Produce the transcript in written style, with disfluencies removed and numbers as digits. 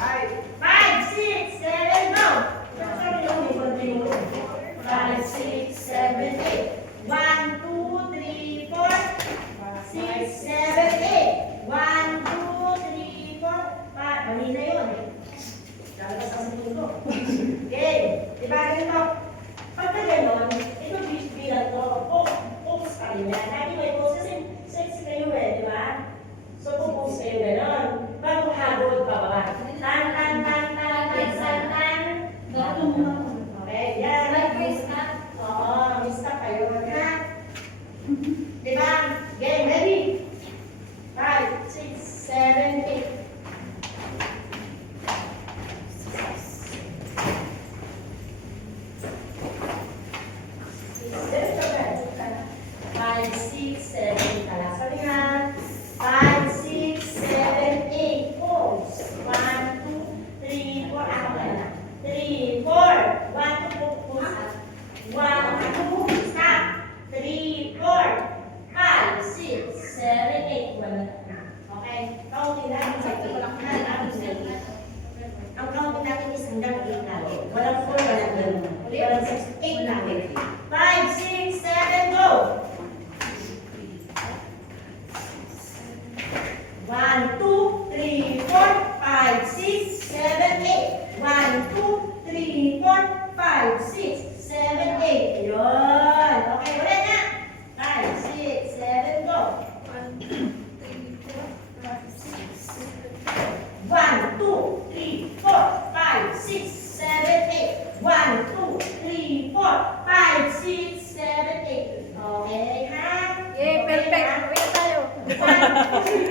5, 6, 7, go! 5, 6, 7, 8. 1, 2, 3, 4. 6, 7, 8. 1, 2, 3, 4. Mali na yun. Lalabas ang segundo. Okay. Diba ganito? Pagka gano'n, ito bilang to. Focus pa rin yan. Lagi may focus kasi sexy kayo di ba? So, focus kayo gano'n. Bago habol pa ba? Tan, tan, tan, tan, tan, tan, tan. Okay, yan. Oo, mista kayo na. Diba? Game, ready? 5, 6, 7, 8. 5, 6, 7.